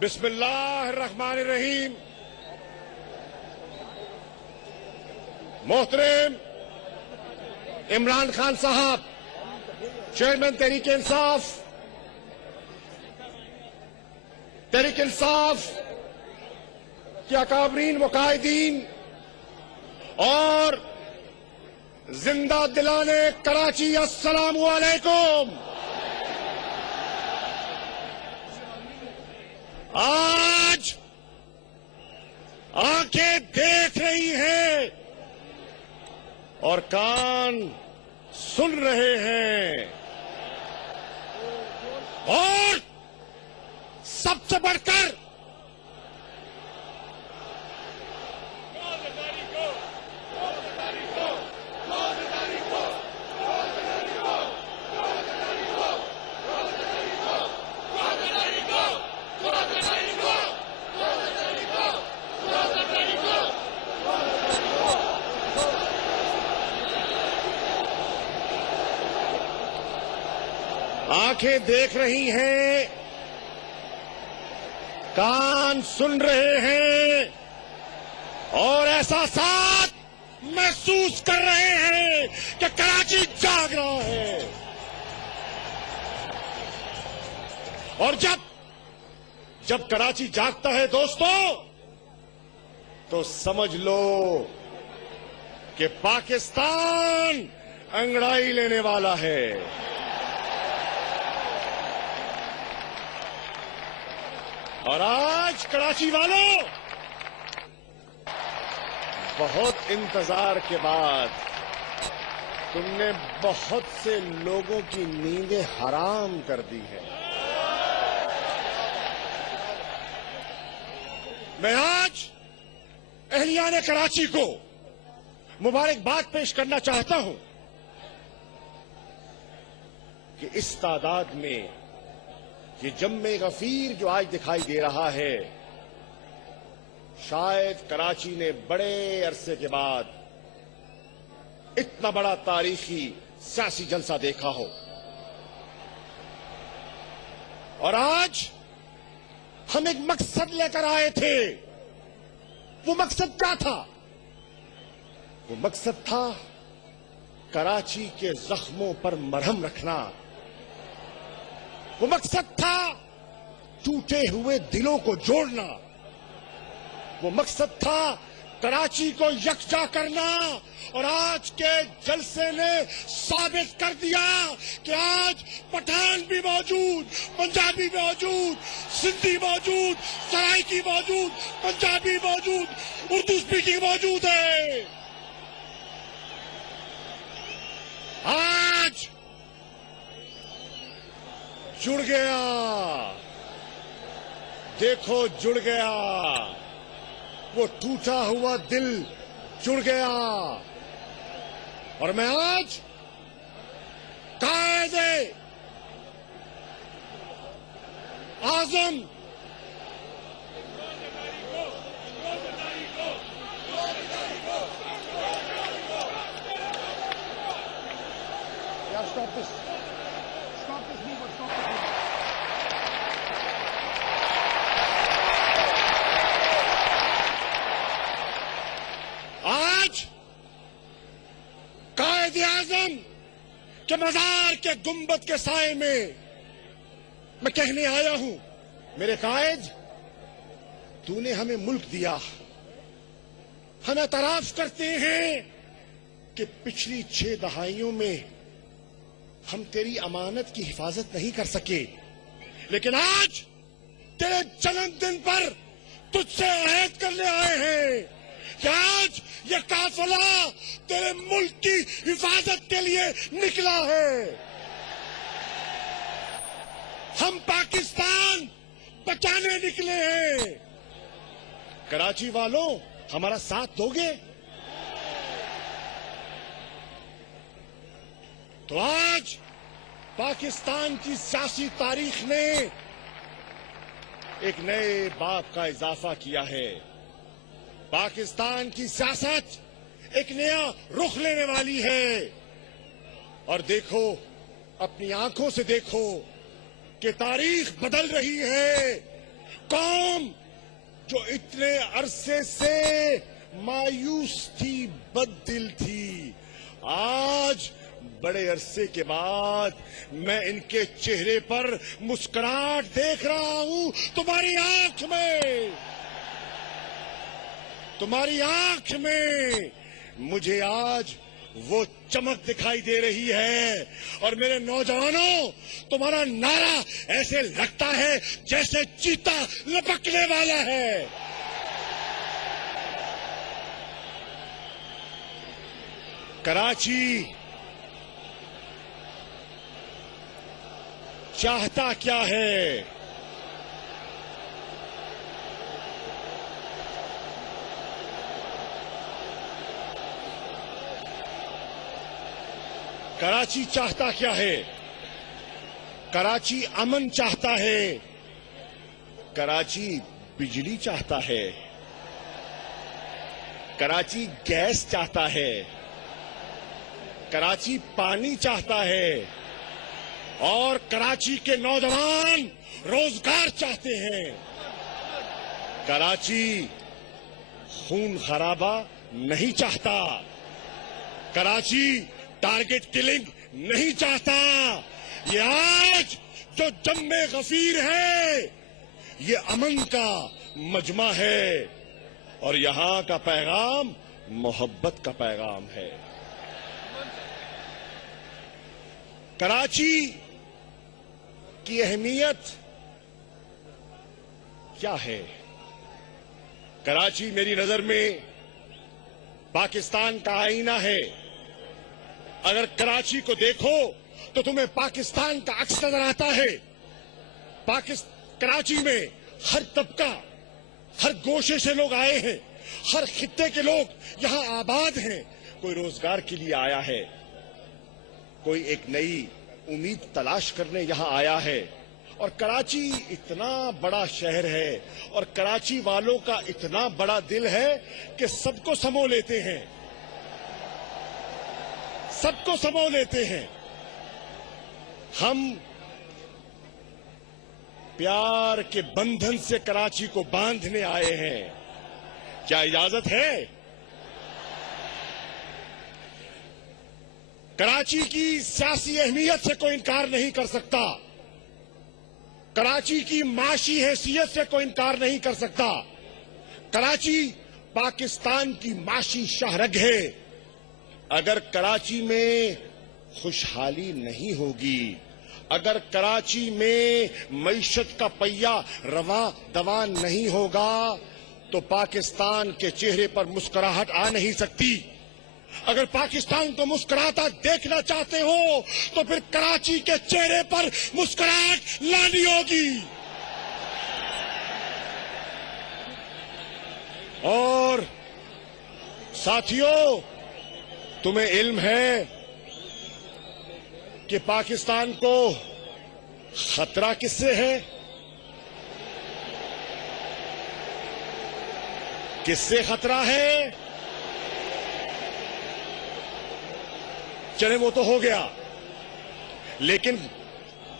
बिस्मिल्लाहिर्रहमानिर्रहीम। मोहतरम इमरान खान साहब, चेयरमैन तहरीक इंसाफ के अकाबरीन मुकाहिदीन और जिंदा दिलाने कराची, अस्सलामु अलैकुम। आज आंखें देख रही हैं और कान सुन रहे हैं, और सबसे बढ़कर आंखें देख रही हैं, कान सुन रहे हैं और एहसास महसूस कर रहे हैं कि कराची जाग रहा है। और जब कराची जागता है दोस्तों, तो समझ लो कि पाकिस्तान अंगड़ाई लेने वाला है। और आज कराची वालों, बहुत इंतजार के बाद तुमने बहुत से लोगों की नींदें हराम कर दी है। मैं आज अहलियाने कराची को मुबारकबाद पेश करना चाहता हूं कि इस तादाद में ये जम्मे गफीर जो आज दिखाई दे रहा है, शायद कराची ने बड़े अरसे के बाद इतना बड़ा तारीखी सियासी जलसा देखा हो। और आज हम एक मकसद लेकर आए थे। वो मकसद क्या था? वो मकसद था कराची के जख्मों पर मरहम रखना। वो मकसद था टूटे हुए दिलों को जोड़ना। वो मकसद था कराची को यकजा करना। और आज के जलसे ने साबित कर दिया कि आज पठान भी मौजूद, पंजाबी मौजूद, सिंधी मौजूद, सराइकी मौजूद, पंजाबी मौजूद, उर्दू स्पीकिंग मौजूद है। आज जुड़ गया, देखो जुड़ गया, वो टूटा हुआ दिल जुड़ गया। और मैं आज कायदे आजम stop this movement, stop this movement. आज कायदे आजम के मजार के गुंबद के साए में मैं कहने आया हूं, मेरे कायद, तूने हमें मुल्क दिया। हम एतराफ करते हैं कि पिछली 6 दहाइयों में हम तेरी अमानत की हिफाजत नहीं कर सके, लेकिन आज तेरे जन्मदिन पर तुझसे अहद करने आए हैं कि आज ये काफिला तेरे मुल्क की हिफाजत के लिए निकला है। हम पाकिस्तान बचाने निकले हैं। कराची वालों, हमारा साथ दोगे? तो आज पाकिस्तान की सियासी तारीख ने एक नए बाब का इजाफा किया है। पाकिस्तान की सियासत एक नया रुख लेने वाली है। और देखो, अपनी आंखों से देखो कि तारीख बदल रही है। कौम जो इतने अरसे से मायूस थी, बददिल थी, आज बड़े अरसे के बाद मैं इनके चेहरे पर मुस्कुराहट देख रहा हूं। तुम्हारी आंख में मुझे आज वो चमक दिखाई दे रही है। और मेरे नौजवानों, तुम्हारा नारा ऐसे लगता है जैसे चीता लपकने वाला है। कराची चाहता क्या है? कराची चाहता क्या है? कराची अमन चाहता है, कराची बिजली चाहता है, कराची गैस चाहता है, कराची पानी चाहता है, और कराची के नौजवान रोजगार चाहते हैं। कराची खून खराबा नहीं चाहता, कराची टारगेट किलिंग नहीं चाहता। ये आज जो जम्मे गफीर है, ये अमन का मजमा है, और यहां का पैगाम मोहब्बत का पैगाम है। कराची की अहमियत क्या है? कराची मेरी नजर में पाकिस्तान का आईना है। अगर कराची को देखो तो तुम्हें पाकिस्तान का अक्स नजर आता है। कराची में हर तबका, हर गोशे से लोग आए हैं, हर खित्ते के लोग यहां आबाद हैं। कोई रोजगार के लिए आया है, कोई एक नई उम्मीद तलाश करने यहां आया है। और कराची इतना बड़ा शहर है, और कराची वालों का इतना बड़ा दिल है कि सबको समो लेते हैं, सबको समो लेते हैं। हम प्यार के बंधन से कराची को बांधने आए हैं। क्या इजाजत है? कराची की सियासी अहमियत से कोई इनकार नहीं कर सकता, कराची की माशी हैसियत से कोई इनकार नहीं कर सकता। कराची पाकिस्तान की माशी शाहरग है। अगर कराची में खुशहाली नहीं होगी, अगर कराची में मईशत का पहिया रवा दवा नहीं होगा, तो पाकिस्तान के चेहरे पर मुस्कुराहट आ नहीं सकती। अगर पाकिस्तान को मुस्कुराता देखना चाहते हो तो फिर कराची के चेहरे पर मुस्कुराहट लानी होगी। और साथियों, तुम्हें इल्म है कि पाकिस्तान को खतरा किससे है? किससे खतरा है? चले वो तो हो गया, लेकिन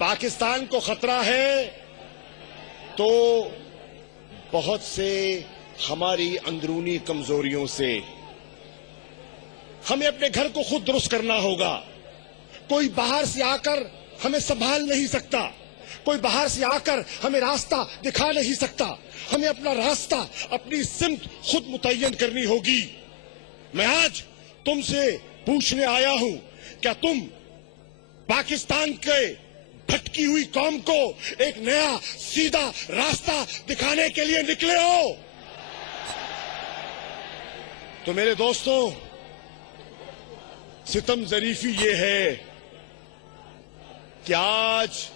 पाकिस्तान को खतरा है तो बहुत से हमारी अंदरूनी कमजोरियों से। हमें अपने घर को खुद दुरुस्त करना होगा। कोई बाहर से आकर हमें संभाल नहीं सकता, कोई बाहर से आकर हमें रास्ता दिखा नहीं सकता। हमें अपना रास्ता, अपनी सिमत खुद मुतय्यन करनी होगी। मैं आज तुमसे पूछने आया हूं, क्या तुम पाकिस्तान के भटकी हुई कौम को एक नया सीधा रास्ता दिखाने के लिए निकले हो? तो मेरे दोस्तों, सितम जरीफी ये है कि आज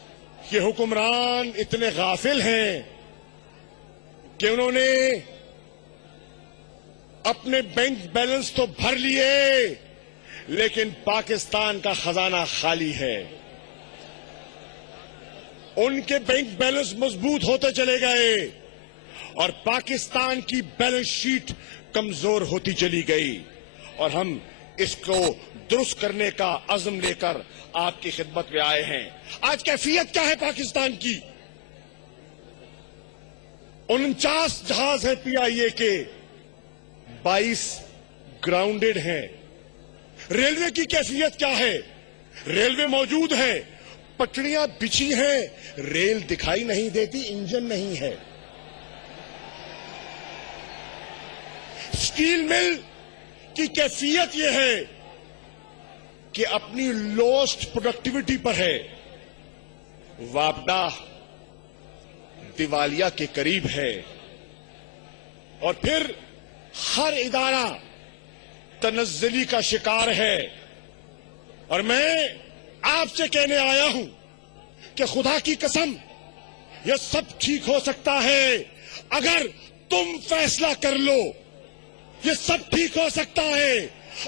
ये हुक्मरान इतने गाफिल हैं कि उन्होंने अपने बैंक बैलेंस तो भर लिए, लेकिन पाकिस्तान का खजाना खाली है। उनके बैंक बैलेंस मजबूत होते चले गए और पाकिस्तान की बैलेंस शीट कमजोर होती चली गई। और हम इसको दुरुस्त करने का अज़्म लेकर आपकी खिदमत में आए हैं। आज कैफियत क्या है पाकिस्तान की? 49 जहाज है पीआईए के, 22 ग्राउंडेड हैं। रेलवे की कैफियत क्या है? रेलवे मौजूद है, पटरियां बिछी हैं, रेल दिखाई नहीं देती, इंजन नहीं है। स्टील मिल की कैफियत यह है कि अपनी लोस्ट प्रोडक्टिविटी पर है। वापडा दिवालिया के करीब है और फिर हर इदारा तनज़्ज़ुली का शिकार है। और मैं आपसे कहने आया हूं कि खुदा की कसम, यह सब ठीक हो सकता है अगर तुम फैसला कर लो। यह सब ठीक हो सकता है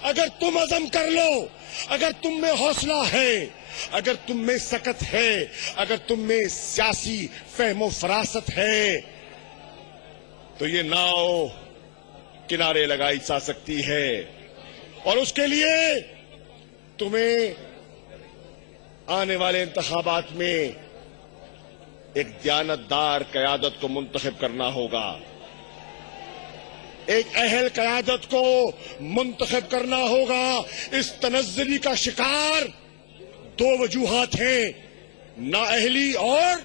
अगर तुम अज़म कर लो, अगर तुम में हौसला है, अगर तुम में सकत है, अगर तुम में सियासी फहमो फरासत है, तो ये नाव किनारे लगाई जा सकती है। और उसके लिए तुम्हें आने वाले इंतखाबात में एक दयानतदार क़यादत को मुंतखब करना होगा, एक अहल क़यादत को मुंतखब करना होगा। इस तनज़्ज़ुली का शिकार दो वजूहात हैं, नाअहली और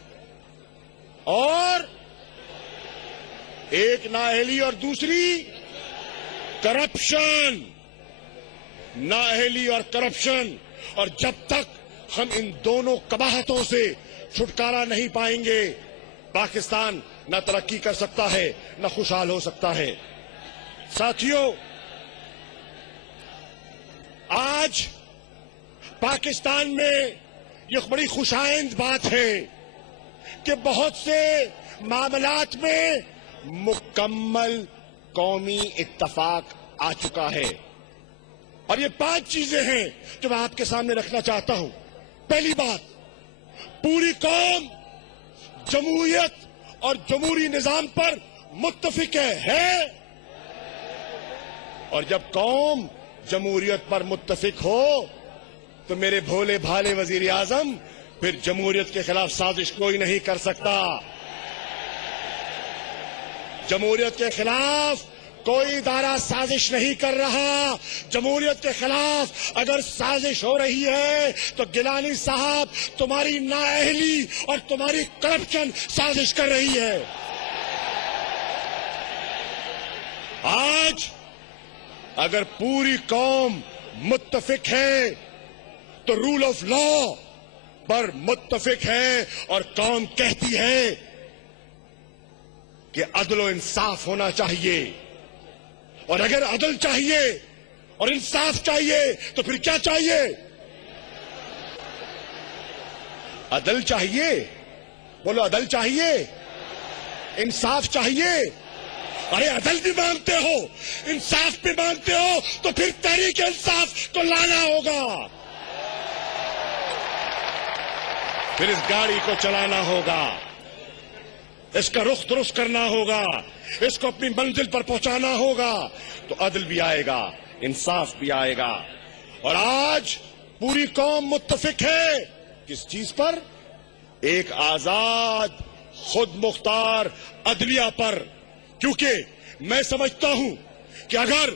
एक नाअहली और दूसरी करप्शन। नाअहली और करप्शन। और जब तक हम इन दोनों कबाहतों से छुटकारा नहीं पाएंगे, पाकिस्तान न तरक्की कर सकता है, न खुशहाल हो सकता है। साथियों, आज पाकिस्तान में यह बड़ी खुशाइंद बात है कि बहुत से मामलात में मुकम्मल कौमी इत्तफाक आ चुका है। और ये 5 चीजें हैं जो मैं आपके सामने रखना चाहता हूं। पहली बात, पूरी कौम जमहूरियत और जमहूरी निजाम पर मुत्तफिक है। और जब कौम जमहूरियत पर मुत्तफिक हो तो मेरे भोले भाले वजीर आजम, फिर जमहूरियत के खिलाफ साजिश कोई नहीं कर सकता। जमहूरियत के खिलाफ कोई इदारा साजिश नहीं कर रहा। जमहूरियत के खिलाफ अगर साजिश हो रही है तो गिलानी साहब, तुम्हारी नाअहली और तुम्हारी करप्शन साजिश कर रही है। आज अगर पूरी कौम मुत्तफिक है तो रूल ऑफ लॉ पर मुत्तफिक है और कौम कहती है कि अदल और इंसाफ होना चाहिए। और अगर अदल चाहिए और इंसाफ चाहिए तो फिर क्या चाहिए? अदल चाहिए, बोलो अदल चाहिए, इंसाफ चाहिए। अरे अदल भी मांगते हो, इंसाफ भी मांगते हो, तो फिर तहरीक इंसाफ को लाना होगा, फिर इस गाड़ी को चलाना होगा, इसका रुख दुरुस्त करना होगा, इसको अपनी मंजिल पर पहुंचाना होगा, तो अदल भी आएगा, इंसाफ भी आएगा। और आज पूरी कौम मुत्तफिक है किस चीज पर? एक आजाद खुद मुख्तार अदलिया पर। क्योंकि मैं समझता हूं कि अगर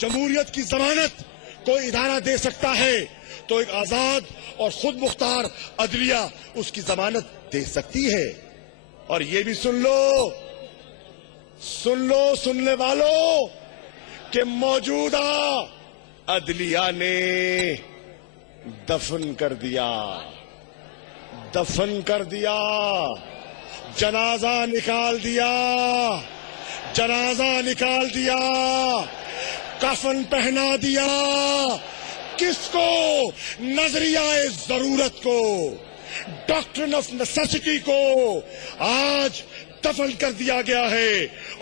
जमहूरियत की जमानत कोई इदारा दे सकता है तो एक आजाद और खुद मुख्तार अदलिया उसकी जमानत दे सकती है। और ये भी सुन लो सुनने वालों, कि मौजूदा अदलिया ने दफन कर दिया, जनाजा निकाल दिया, कफन पहना दिया। किसको? नजरियाए जरूरत को, डॉक्ट्रिन ऑफ नेसेसिटी को आज दफन कर दिया गया है।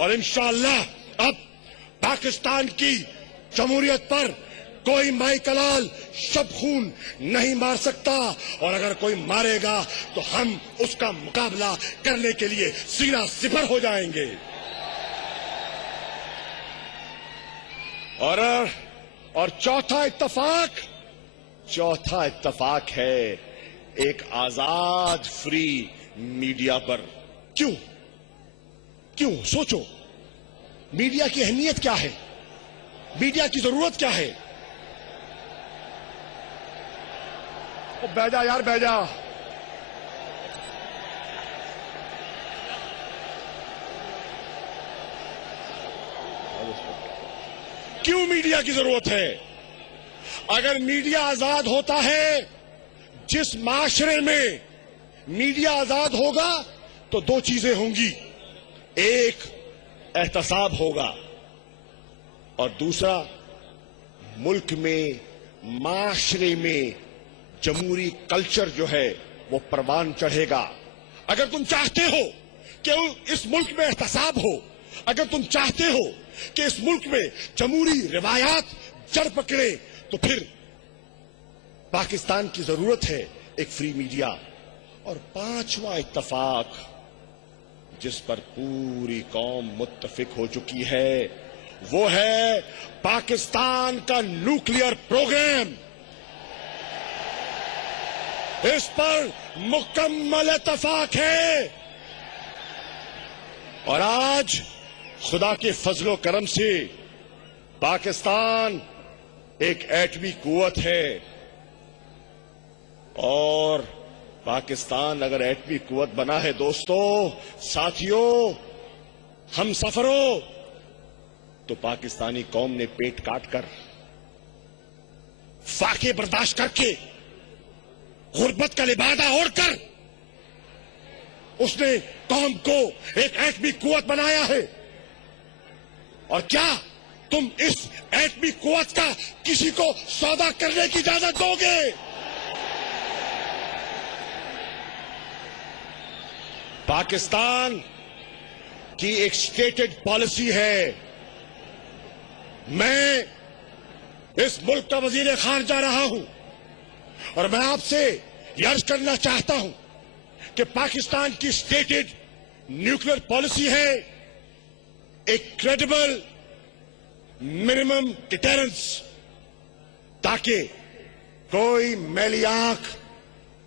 और इंशाअल्लाह अब पाकिस्तान की जमहूरियत पर कोई माइकलाल शब खून नहीं मार सकता। और अगर कोई मारेगा तो हम उसका मुकाबला करने के लिए सीना सिपर हो जाएंगे। और चौथा इत्तफाक है एक आजाद फ्री मीडिया पर। क्यों? क्यों? सोचो, मीडिया की अहमियत क्या है, मीडिया की जरूरत क्या है? ओ बैजा यार, बैजा। क्यों मीडिया की जरूरत है? अगर मीडिया आजाद होता है, जिस माशरे में मीडिया आजाद होगा तो दो चीजें होंगी, एक एहतसाब होगा और दूसरा मुल्क में, माशरे में जमहूरी कल्चर जो है वो परवान चढ़ेगा। अगर तुम चाहते हो कि इस मुल्क में एहतसाब हो, अगर तुम चाहते हो कि इस मुल्क में जमहूरी रिवायात जड़ पकड़े, तो फिर पाकिस्तान की जरूरत है एक फ्री मीडिया। और पांचवा इत्तफाक जिस पर पूरी कौम मुत्तफिक हो चुकी है, वो है पाकिस्तान का न्यूक्लियर प्रोग्राम। इस पर मुकम्मल इत्तफाक है और आज खुदा के फजलो करम से पाकिस्तान एक एटमी कुव्वत है। और पाकिस्तान अगर एटमी कुव्वत बना है दोस्तों, साथियों, हम सफरों, तो पाकिस्तानी कौम ने पेट काट कर, फाके बर्दाश्त करके, गुर्बत का लिबादा ओढ़कर उसने कौम को एक एटमी कुव्वत बनाया है। और क्या तुम इस एटमी कुव्वत का किसी को सौदा करने की इजाजत दोगे? पाकिस्तान की एक स्टेटेड पॉलिसी है। मैं इस मुल्क का वजीर खारजा रहा हूं और मैं आपसे यह अर्ज करना चाहता हूं कि पाकिस्तान की स्टेटेड न्यूक्लियर पॉलिसी है एक क्रेडिबल मिनिमम डिटेरेंस, ताकि कोई मैली आंख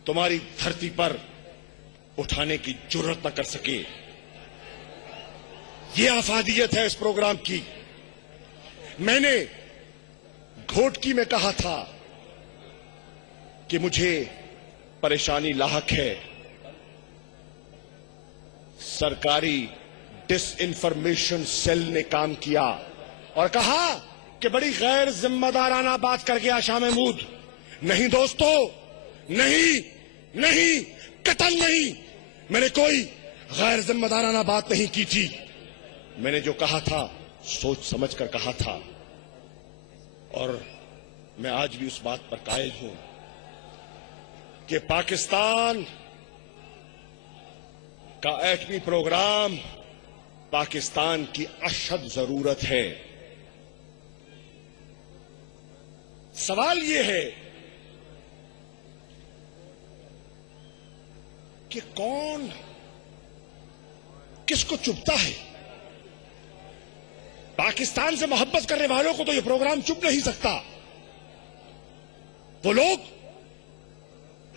तुम्हारी धरती पर उठाने की जुर्रत न कर सके। यह अफादियत है इस प्रोग्राम की। मैंने घोटकी में कहा था कि मुझे परेशानी लाहक है। सरकारी डिसइंफॉर्मेशन सेल ने काम किया और कहा कि बड़ी गैर जिम्मेदाराना बात कर गया शाह महमूद। नहीं दोस्तों, नहीं नहीं, कतई नहीं, मैंने कोई गैर जिम्मेदाराना बात नहीं की थी। मैंने जो कहा था सोच समझ कर कहा था और मैं आज भी उस बात पर कायल हूं कि पाकिस्तान का एटमी प्रोग्राम पाकिस्तान की अशद जरूरत है। सवाल यह है कि कौन किसको चुभता है। पाकिस्तान से मोहब्बत करने वालों को तो यह प्रोग्राम चुभ नहीं सकता। वो लोग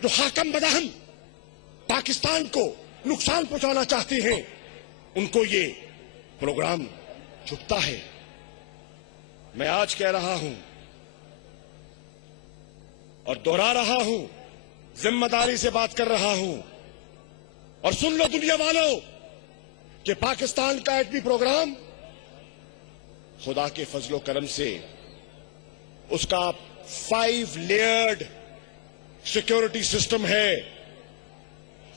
जो हाकम बदहम पाकिस्तान को नुकसान पहुंचाना चाहते हैं, उनको ये प्रोग्राम चुभता है। मैं आज कह रहा हूं और दोहरा रहा हूं, जिम्मेदारी से बात कर रहा हूं, और सुन लो दुनिया वालों कि पाकिस्तान का एटमी प्रोग्राम खुदा के फजलो करम से उसका 5 लेयर्ड सिक्योरिटी सिस्टम है।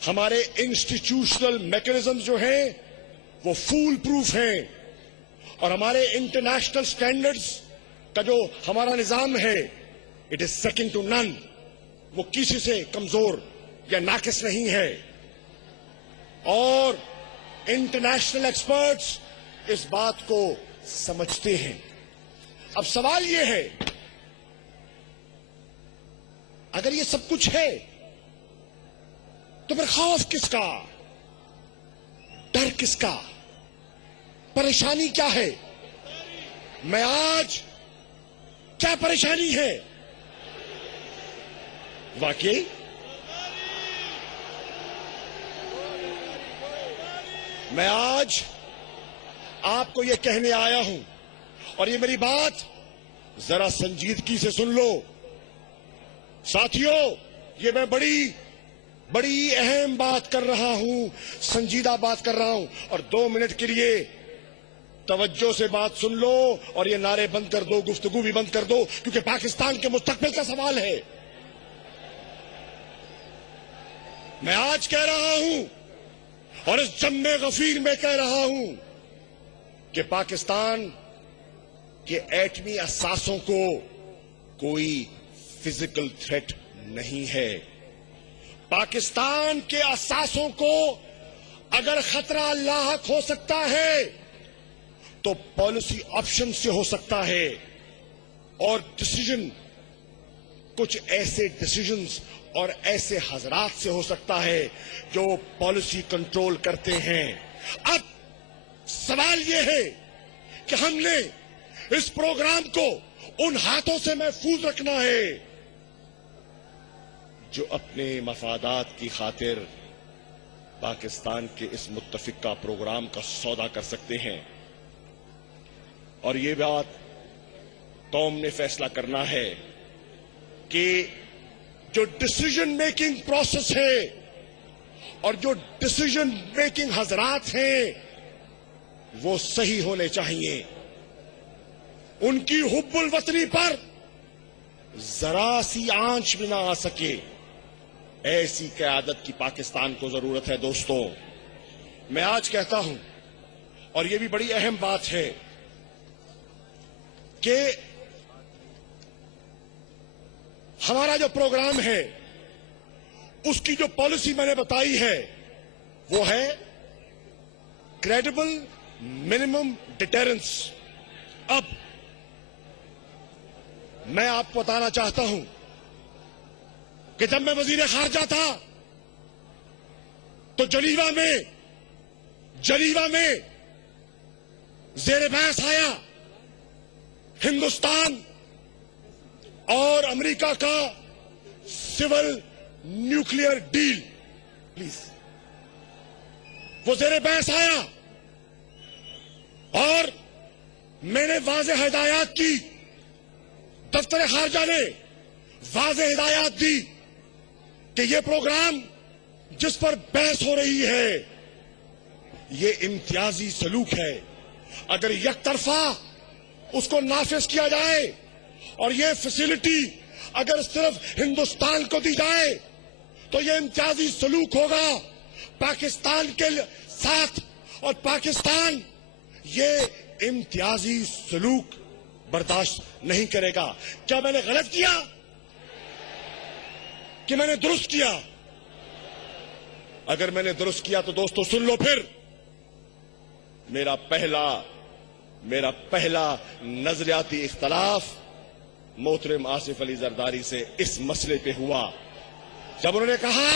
हमारे इंस्टीट्यूशनल मैकेनिज्म जो हैं वो फूल प्रूफ हैं और हमारे इंटरनेशनल स्टैंडर्ड्स का जो हमारा निजाम है, it is second to none. वो किसी से कमजोर या नाकिस नहीं है और इंटरनेशनल एक्सपर्ट्स इस बात को समझते हैं। अब सवाल यह है, अगर ये सब कुछ है तो फिर खौफ किसका, डर किसका, परेशानी क्या है? मैं आज क्या परेशानी है? वाकई मैं आज आपको ये कहने आया हूं, और ये मेरी बात जरा संजीदगी से सुन लो साथियों। ये मैं बड़ी अहम बात कर रहा हूं, संजीदा बात कर रहा हूं, और 2 मिनट के लिए तवज्जो से बात सुन लो और ये नारे बंद कर दो, गुफ्तगू भी बंद कर दो, क्योंकि पाकिस्तान के मुस्तकबिल का सवाल है। मैं आज कह रहा हूं और इस जम्मे गफीर में कह रहा हूं कि पाकिस्तान के एटमी असासों को कोई फिजिकल थ्रेट नहीं है। पाकिस्तान के असासों को अगर खतरा लाहक हो सकता है तो पॉलिसी ऑप्शन से हो सकता है, और डिसीजन कुछ ऐसे डिसीजंस और ऐसे हजरात से हो सकता है जो पॉलिसी कंट्रोल करते हैं। अब सवाल यह है कि हमने इस प्रोग्राम को उन हाथों से महफूज रखना है जो अपने मफादात की खातिर पाकिस्तान के इस मुत्तफिक का प्रोग्राम का सौदा कर सकते हैं, और ये बात कौम ने फैसला करना है कि जो डिसीजन मेकिंग प्रोसेस है और जो डिसीजन मेकिंग हजरात हैं वो सही होने चाहिए। उनकी हुब्बुल वतनी पर जरा सी आंच भी ना आ सके, ऐसी क़यादत की पाकिस्तान को जरूरत है। दोस्तों, मैं आज कहता हूं, और यह भी बड़ी अहम बात है कि हमारा जो प्रोग्राम है उसकी जो पॉलिसी मैंने बताई है वो है क्रेडिबल मिनिमम डिटेरेंस। अब मैं आपको बताना चाहता हूं कि जब मैं वजीर खारजा था तो जनीवा में जेर बहस आया हिंदुस्तान और अमेरिका का सिविल न्यूक्लियर डील। प्लीज, वो जेर बहस आया और मैंने वाज़ेह हिदायत की, दफ्तर खारजा ने वाज़ेह हिदायत दी कि ये प्रोग्राम जिस पर बहस हो रही है ये इम्तियाजी सलूक है। अगर यकतरफा उसको नाफिज किया जाए और ये फैसिलिटी अगर सिर्फ हिंदुस्तान को दी जाए तो ये इम्तियाजी सलूक होगा पाकिस्तान के साथ, और पाकिस्तान ये इम्तियाजी सलूक बर्दाश्त नहीं करेगा। क्या मैंने गलत किया कि मैंने दुरुस्त किया? अगर मैंने दुरुस्त किया तो दोस्तों सुन लो, फिर मेरा पहला नजरियाती इख्तलाफ मोहतरम आसिफ अली जरदारी से इस मसले पे हुआ जब उन्होंने कहा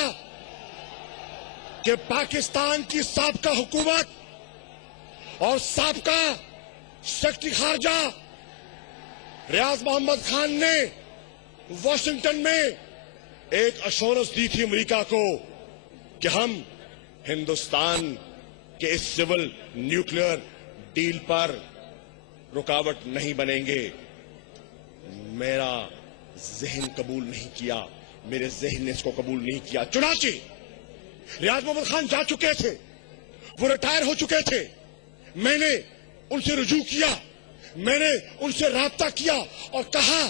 कि पाकिस्तान की साबका हुकूमत और साबका सेक्रेटरी खारजा रियाज मोहम्मद खान ने वॉशिंगटन में एक अश्योरेंस दी थी अमेरिका को कि हम हिंदुस्तान के इस सिविल न्यूक्लियर डील पर रुकावट नहीं बनेंगे। मेरा जहन कबूल नहीं किया, मेरे जहन ने इसको कबूल नहीं किया। चुनाचे रियाज मोहम्मद खान जा चुके थे, वो रिटायर हो चुके थे। मैंने उनसे रुजू किया, मैंने उनसे राब्ता किया और कहा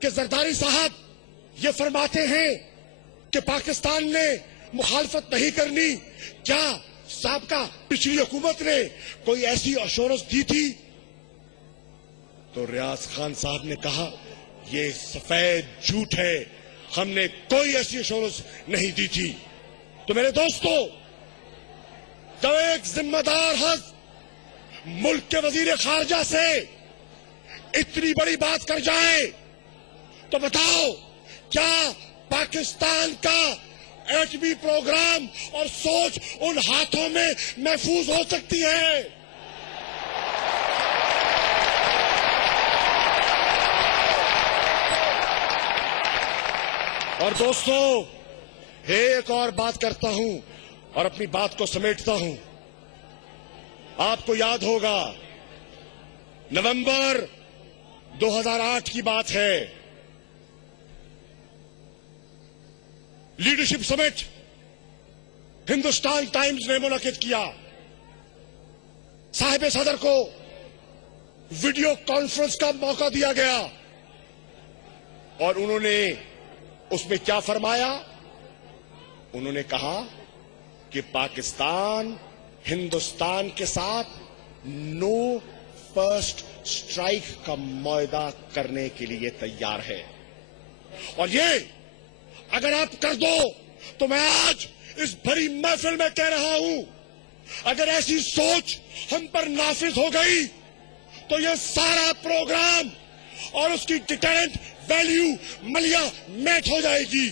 कि जरदारी साहब ये फरमाते हैं कि पाकिस्तान ने मुखालफत नहीं करनी, क्या साबका पिछली हुकूमत ने कोई ऐसी अश्योरेंस दी थी? तो रियाज खान साहब ने कहा ये सफेद झूठ है, हमने कोई ऐसी अश्योरेंस नहीं दी थी। तो मेरे दोस्तों, जब एक जिम्मेदार हक मुल्क के वजीर खारजा से इतनी बड़ी बात कर जाए तो बताओ क्या पाकिस्तान का एटमी प्रोग्राम और सोच उन हाथों में महफूज हो सकती है? और दोस्तों, एक और बात करता हूं और अपनी बात को समेटता हूं। आपको याद होगा, नवंबर 2008 की बात है। लीडरशिप समिट हिंदुस्तान टाइम्स ने मुनक्किद किया। साहिब सदर को वीडियो कॉन्फ्रेंस का मौका दिया गया और उन्होंने उसमें क्या फरमाया? उन्होंने कहा कि पाकिस्तान हिंदुस्तान के साथ नो फर्स्ट स्ट्राइक का मुआहदा करने के लिए तैयार है। और ये अगर आप कर दो तो मैं आज इस भरी महफिल में कह रहा हूं, अगर ऐसी सोच हम पर नाफिज हो गई तो ये सारा प्रोग्राम और उसकी डिटेरेंट वैल्यू मलिया मेट हो जाएगी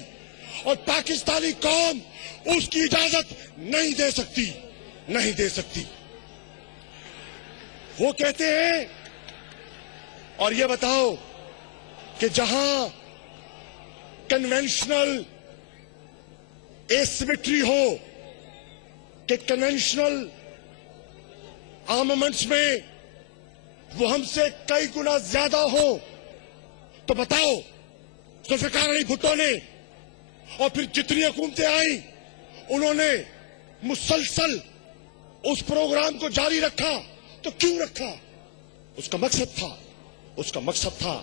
और पाकिस्तानी कौम उसकी इजाजत नहीं दे सकती, नहीं दे सकती। वो कहते हैं, और ये बताओ कि जहां कन्वेंशनल एसिमेट्री हो, कि कन्वेंशनल आर्मामेंट्स में वो हमसे कई गुना ज्यादा हो, तो बताओ जुल्फ़िकार अली भुट्टो ने और फिर जितनी हुकूमतें आई उन्होंने मुसलसल उस प्रोग्राम को जारी रखा। तो क्यों रखा? उसका मकसद था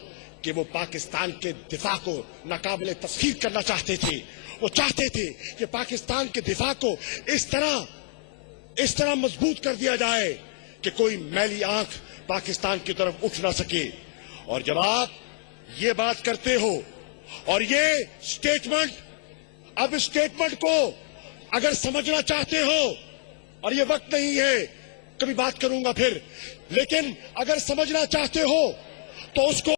कि वो पाकिस्तान के दिफा को नाकाबिले तस्खीर करना चाहते थे। वो चाहते थे कि पाकिस्तान के दिफा को इस तरह मजबूत कर दिया जाए कि कोई मैली आंख पाकिस्तान की तरफ उठ ना सके। और जब आप ये बात करते हो और ये स्टेटमेंट, अब इस स्टेटमेंट को अगर समझना चाहते हो, और ये वक्त नहीं है, कभी बात करूंगा फिर, लेकिन अगर समझना चाहते हो तो उसको